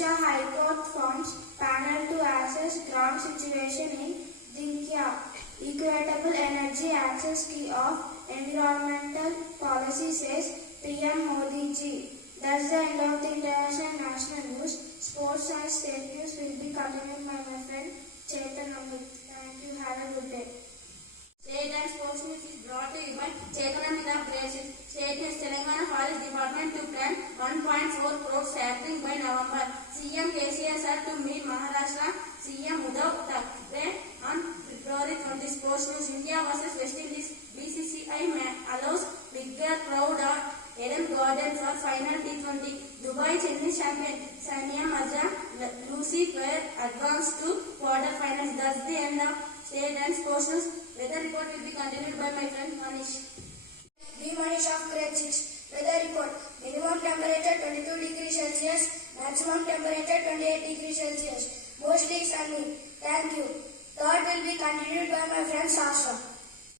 Odisha High Court forms panel to assess ground situation in Dinkia. Equitable energy access key of environmental policy, says PM Modi ji. That's the end of the international national news. Sports and state news will be continued by my friend Chetan Amit. Thank you. Have a good day. State and sports news is brought to you by Chetan Amit of Grade 6. State news: Telangana Forest Department to plan 1.4 crore sapling by November. CM KCR said to meet Maharashtra CM Uddhav Thackeray on February 20. Sports news: India vs West Indies. BCCI allows bigger crowd at Eden Garden for final T20. Dubai Chennai champion Sania Mirza Lucy were advanced to quarter-finals. That's the end of state and sports news. Weather report will be continued by my friend Manish. The Manish of Grade 6. Weather report. Minimum temperature 22 degrees Celsius. Maximum temperature 28 degrees Celsius. Mostly sunny. Thank you. Thought will be continued by my friend Sasha.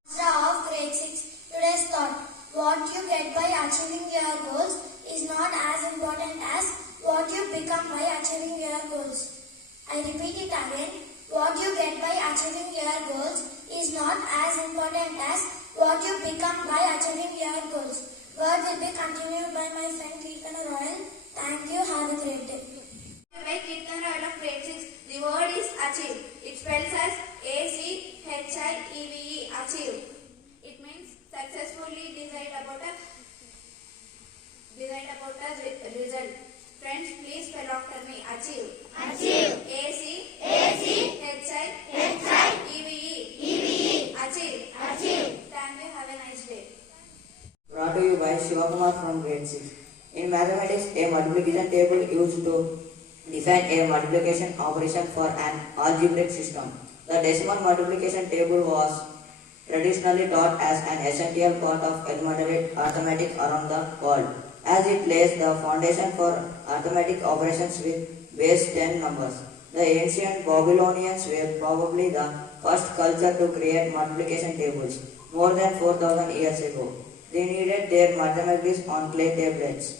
Sasha of Grade 6. Today's thought. What you get by achieving your goals is not as important as what you become by achieving your goals. I repeat it again. What you get by achieving your goals is not as important as what you become by achieving your goals. Word will be continued by my friend Kirtana Royal. Thank you. Have a great day. By Kirtana Royal of Grade 6, the word is achieve. It spells as ACHIEVE, achieve. It means successfully decide about a result. Friends, please spell after me. Achieve. Achieve. ACHIEVE. Achieve. Achieve. Thank you. Have a nice day. Brought to you by Shivakumar from Grade 6. In mathematics, a multiplication table used to define a multiplication operation for an algebraic system. The decimal multiplication table was traditionally taught as an essential part of arithmetic around the world, as it lays the foundation for arithmetic operations with base 10 numbers. The ancient Babylonians were probably the first culture to create multiplication tables more than 4,000 years ago. They needed their mathematics on clay tablets,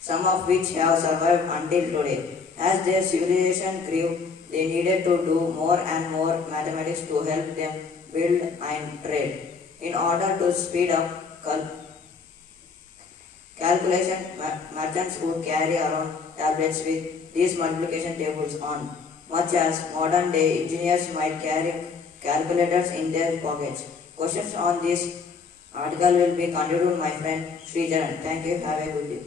some of which have survived until today. As their civilization grew, they needed to do more and more mathematics to help them build and trade. In order to speed up calculation, merchants would carry around tablets with these multiplication tables on, much as modern day engineers might carry calculators in their pockets. Questions on this article will be continued with my friend Srijaran. Thank you. Have a good day.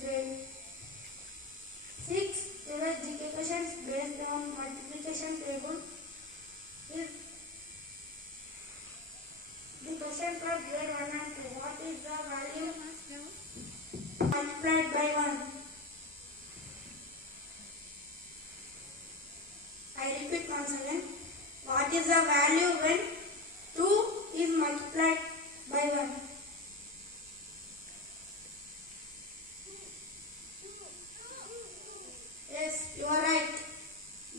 Grade 6. Today's GK questions based on multiplication table. The question for grade 1 and 2. What is the value multiplied by 1? I repeat once again. What is the value when 2 is multiplied by 1? Yes, you are right.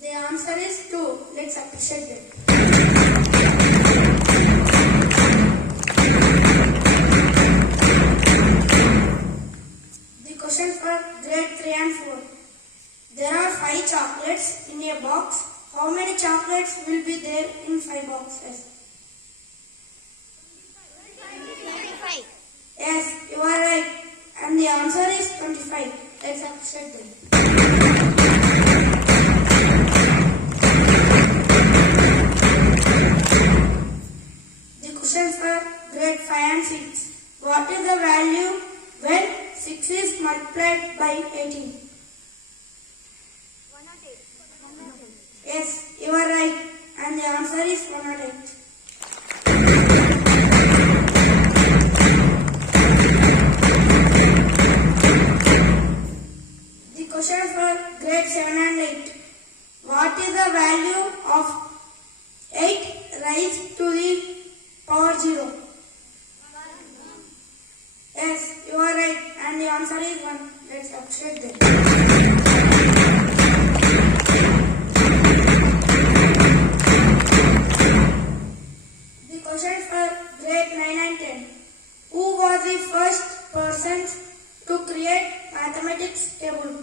The answer is 2. Let's appreciate them. The question for grade 3 and 4. There are 5 chocolates in a box. How many chocolates will be there in 5 boxes? 25. Yes, you are right. And the answer is 25. Let's appreciate them. The question for grade 5 and 6. What is the value when 6 is multiplied by 18? 108. Yes, you are right. And the answer is 108. The question for grade 7 and 8. What is the value of 8 raised to the power 0? Yes, you are right. And the answer is 1. Let's appreciate them. The question for grade 9 and 10. Who was the first person to create mathematics table?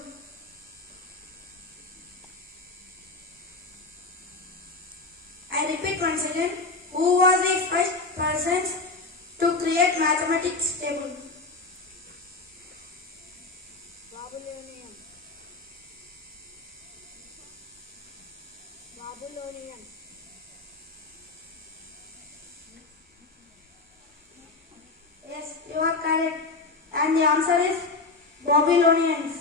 repeat once again. Who was the first person to create mathematics table? Babylonian. Yes, you are correct. And the answer is Babylonians.